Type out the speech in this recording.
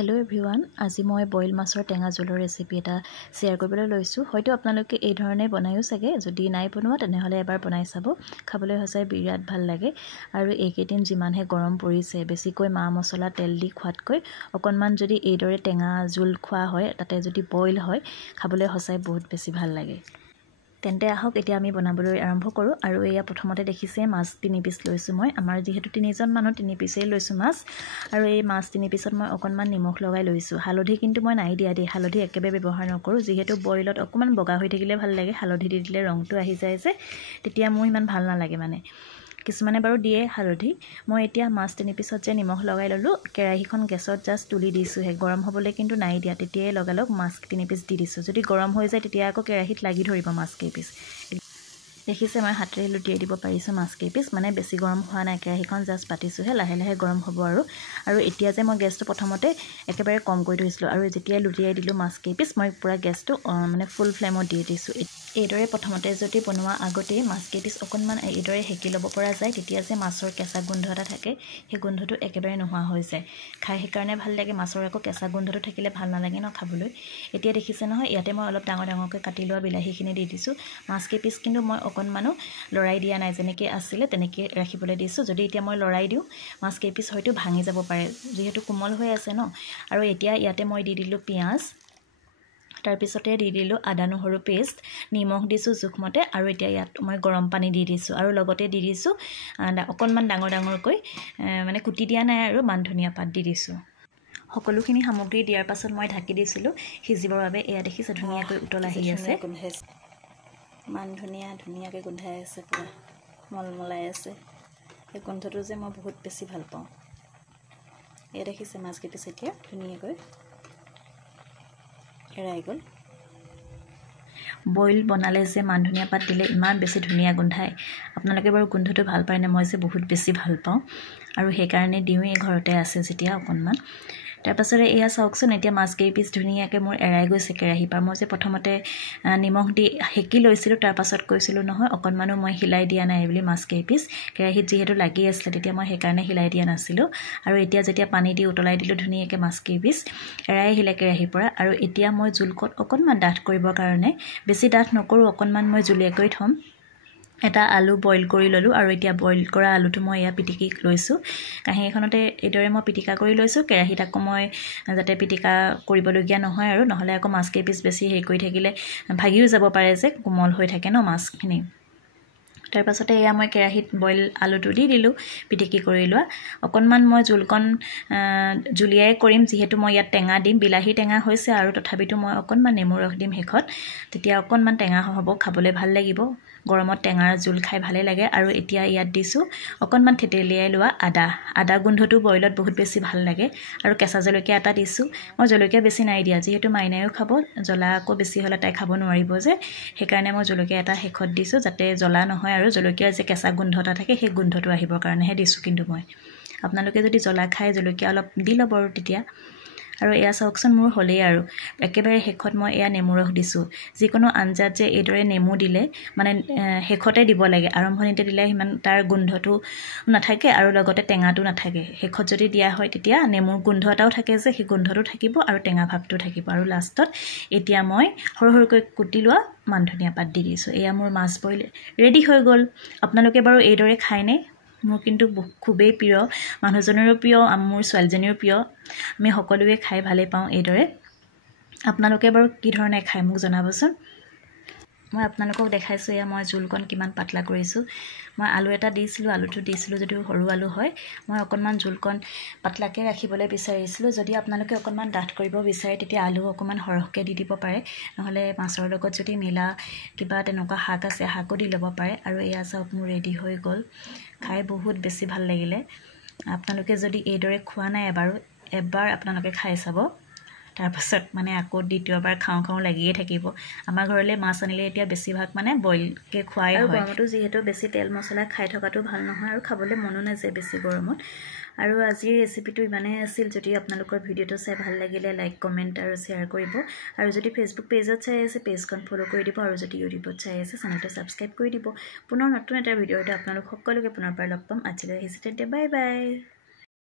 hello everyone আজি মই boil মাছৰ টেঙা জোলৰ ৰেচিপি এটা শেয়াৰ কৰিবলৈ লৈছো হয়তো আপোনালোকে এই ধৰণে বনায়ো চাগে যদি নাই বনোৱা তেনেহলে এবাৰ বনাই চাব খাবলৈ হসাই বিৰাট ভাল লাগে আৰু এইকেইদিন যিমানহে গৰম পৰিছে বেছিকৈ মা মছলা তেল দি খোৱাতকৈ অকনমান যদি এইদৰে টেঙা জোল খোৱা হয় তাতে যদি বইল হয় খাবলৈ হসাই বহুত বেছি ভাল লাগে তেন্তে আহক এতিয়া আমি বনাবলৈ আৰম্ভ কৰো আৰু এয়া প্ৰথমতে দেখিছে মাছ 3 পিস লৈছো মই আমাৰ যেহেতু 3 জন মানুহ 3 পিসেই লৈছো মাছ আৰু এই মাছ 3 পিসত মই অকনমান নিমখ লগাই লৈছো হালধি কিন্তু মই নাই দিয়া দে হালধি একেবাৰে ব্যৱহাৰ নকৰো যেহেতু বইলত অকনমান বগা হৈ থাকিলে ভাল লাগে হালধি দি দিলে ৰংটো আহি যায় যে তেতিয়া মোৰ ইমান ভাল নালাগে মানে কিছুমানে বাৰু দিয়ে হালধি মই এতিয়া মাছ 3 পিসত যে নিমখ লগাই ললো কেৰাহীখন গেছত জাস্ট তুলি দিছো হে গৰম হ'বলৈ কিন্তু নাই দিয়া তেতিয়াই লগালক মাছ 3 পিস দি দিছো যদি গৰম হৈ যায় তেতিয়া আকৌ কেৰাহীত লাগি ধৰিব মাছ কেই পিস দেখিছে মই হাতেৰে লুটিয়াই দিব পাৰিছো মাছ কেই পিস মানে বেছি গৰম হোৱা নাই কেৰাহীখন জাস্ট পাতিছো হে লাহে লাহে গৰম হ'ব আৰু এতিয়া যে মই গেছটো প্ৰথমতে একেবাৰে কম কৰি থৈছিলো আৰু যেতিয়া লুটিয়াই দিলো মাছ কেই পিস মই পুৰা গেছটো মানে ফুল ফ্লেমত দি দিছো এইদৰে প্ৰথমতে যদি বনোৱা আগতে মাছ কেই পিস অকনমান এইদৰে হেকি লব পৰা যায় তেতিয়া যে মাছৰ কেঁচা গোন্ধ এটা থাকে সেই গোন্ধটো একেবাৰে নোহোৱা হৈ যায় খাই হে কাৰণে ভাল লাগে মাছৰ আকৌ কেঁচা গোন্ধটো থাকিলে ভাল নালাগে ন খাবলৈ এতিয়া দেখিছে নহয় ইয়াতে মই অলপ ডাঙৰ ডাঙৰকৈ কাটি লোৱা বিলাহীখিনি দি দিছো মাছ কেই পিস কিন্তু মই অকনমানো লৰাই দিয়া নাই যেনেকৈ আছিল তেনেকৈ ৰাখিবলৈ দিছো যদি এতিয়া মই লৰাই দিও মাছ কেই পিস হয়তো ভাঙি যাব পাৰে যেহেতু কোমল হৈ আছে ন আৰু এতিয়া ইয়াতে মই দি দিলো পিয়াজ তাৰ পিছতে দি দিলো আদা নহৰু পেষ্ট নিমখ দিছো জুখমতে আৰু এতিয়া ইয়াত মই গৰম পানী দি দিছো আৰু লগতে দি দিছো অকনমান ডাঙৰ ডাঙৰকৈ মানে কুটি দিয়া নাই আৰু মান ধনিয়া পাত দি দিছো সকলোখিনি সামগ্ৰী দিয়াৰ পাছত মই ঢাকি দিছিলো সিজিবৰ বাবে এয়া দেখিছে ধুনীয়াকৈ উতল আহি আছে মান ধনিয়া ধুনীয়াকৈ গোন্ধাই আছে পুৰা মলমলাই আছে এই গোন্ধটো যে মই বহুত বেছি ভাল পাওঁ এয়া দেখিছে মাছ কেইটা এতিয়া ধুনীয়াকৈ এৰাই গল বইল বনালে যে মান ধনিয়া পাত দিলে ইমান বেছি ধুনীয়া গোন্ধায় আপোনালোকে বাৰু গোন্ধটো ভাল পায় নে মই যে বহুত বেছি ভাল পাওঁ আৰু সেই কাৰণে দিওঁই ঘৰতে আছে যেতিয়া অকনমান তাৰ পাছৰে এয়া চাওকচোন এতিয়া মাছ কেই পিস ধুনীয়াকৈ মোৰ এৰাই গৈছে কেৰাহী পা মই যে প্ৰথমতে নিমখ দি হেকি লৈছিলো তাৰ পাছত কৈছিলো নহয় অকনমানো মই হিলাই দিয়া নাই বুলি মাছ কেই পিস কেৰাহীত যেহেতু লাগি আছিল তেতিয়া মই সেই কাৰণে হিলাই দিয়া নাছিলো আৰু এতিয়া যেতিয়া পানী দি উতলাই দিলো ধুনীয়াকৈ মাছ কেই পিস এৰাই হিলে কেৰাহীৰ পৰা আৰু এতিয়া মই জুলকত অকনমান ডাঠ কৰিবৰ কাৰণে বেছি ডাঠ নকৰো অকনমান মই জুলিয়াকৈ থম এটা আলু বইল কৰি ললো আৰু এতিয়া বইল কৰা আলুটো মই ইয়া পিটিকি লৈছো কাহি এখনতে এইদৰে মই পিটিকা কৰি লৈছো কেৰাহীত আকৌ মই যাতে পিটিকা কৰিবলগীয়া নহয় আৰু নহলে আকৌ মাছ কেই পিস বেছি হেই কৰি থাকিলে ভাগিও যাব পাৰে যে কোমল হৈ থাকে ন মাছখিনি তাৰ পাছতে এয়া মই কেৰাহীত বইল আলুটো দি দিলো পিটিকি কৰি লোৱা অকনমান মই জুলকন জুলিয়াই কৰিম যেহেতু মই ইয়াত টেঙা দিম বিলাহী টেঙা হৈছে আৰু তথাপিতো মই অকনমান নেমু ৰস দিম হেখত তেতিয়া অকনমান টেঙা হ'ব খাবলৈ ভাল লাগিব গৰমত টেঙাৰ জুল খাই ভালে লাগে আৰু এতিয়া ইয়াত দিছো অকনমান থেতেলিয়াই লোৱা আদা গোন্ধটো বইলত বহুত বেছি ভাল লাগে আৰু কেঁচা জলকীয়া এটা দিছো মই জলকীয়া বেছি নাই দিয়া যেহেতু মাইনায়ো খাব জ্বলা আকৌ বেছি হলে তাই খাব নোৱাৰিব যে সেই কাৰণে মই জলকীয়া এটা হেখত দিছো যাতে জ্বলা নহয় আৰু জলকীয়াৰ যে কেঁচা গোন্ধটা থাকে সেই গোন্ধটো আহিবৰ কাৰণেহে দিছো কিন্তু মই আপোনালোকে যদি জ্বলা খাই জলকীয়া অলপ দি ল'ব আৰু তেতিয়া আৰু এয়া চাওকচোন মোৰ হলেই আৰু একেবাৰে হেখত মই এয়া নেমু ৰস দিছো যিকোনো আঞ্জাত যে এইদৰে নেমু দিলে মানে হেখতে দিব লাগে আৰম্ভণিতে দিলে হিমান তাৰ গোন্ধটো নাথাকে আৰু লগতে টেঙাটো নাথাকে হেখত যদি দিয়া হয় তেতিয়া নেমুৰ গোন্ধ এটাও থাকে যে সেই গোন্ধটো থাকিব আৰু টেঙা ভাৱটো থাকিব আৰু লাষ্টত এতিয়া মই সৰু সৰুকৈ কুটি লোৱা মান ধনিয়া পাত দি দিছো এয়া মোৰ মাছ বইল ৰেডি হৈ গল আপোনালোকে বাৰু এইদৰে খায়নে মোৰ কিন্তু খুবেই প্ৰিয় মানুহজনৰো প্ৰিয় মোৰ ছোৱালীজনীৰো প্ৰিয় আমি সকলোৱে খাই ভালে পাওঁ এইদৰে আপোনালোকে বাৰু কি ধৰণে খায় মোক জনাবচোন মই আপোনালোকক দেখাইছো এয়া মই জুলকন কিমান পাতলা কৰিছো মই আলু এটা দিছিলো আলুটো দিছিলো যদিও সৰু আলু হয় মই অকনমান জুলকন পাতলাকে ৰাখিবলৈ বিচাৰিছিলো যদি আপোনালোকে অকনমান ডাঠ কৰিব বিচাৰে তেতিয়া আলু অকনমান সৰহকে দি দিব পাৰে নহলে মাছৰ লগত যদি মিলা কিবা তেনেকুৱা শাক আছে শাকো দি ল'ব পাৰে আৰু এয়া চাওক মোৰ ৰেডি হৈ গল খাই বহুত বেছি ভাল লাগিলে আপোনালোকে যদি এইদৰে খোৱা নাই এবাৰ আপোনালোকে খাই চাব তাৰ পাছত মানে আকৌ দ্বিতীয়বাৰ খাওঁ লাগিয়ে থাকিব আমাৰ ঘৰলে মাছ আনিলে এতিয়া বেছিভাগ মানে বইল কে খুৱাই হয় গৰমটো যেহেতু বেছি তেল মছলা খাই থকাটো ভাল নহয় আৰু খাবলৈ মনো নাযায় বেছি গৰমত আৰু আজিৰ ৰেচিপিটো ইমানেই আছিল যদি আপোনালোকৰ ভিডিওটো চাই ভাল লাগিলে লাইক কমেন্ট আৰু শেয়াৰ কৰিব আৰু যদি ফেসবুক পেজত চাই আছে পেজখন ফলো কৰি দিব আৰু যদি ইউটিউবত চাই আছে চেনেলটো সাবস্ক্ৰাইব কৰি দিব পুনৰ নতুন এটা ভিডিওতে আপোনালোক সকলোকে পুনৰ লগ পাম আজিলৈ আহিছে তেন্তে বাই বাই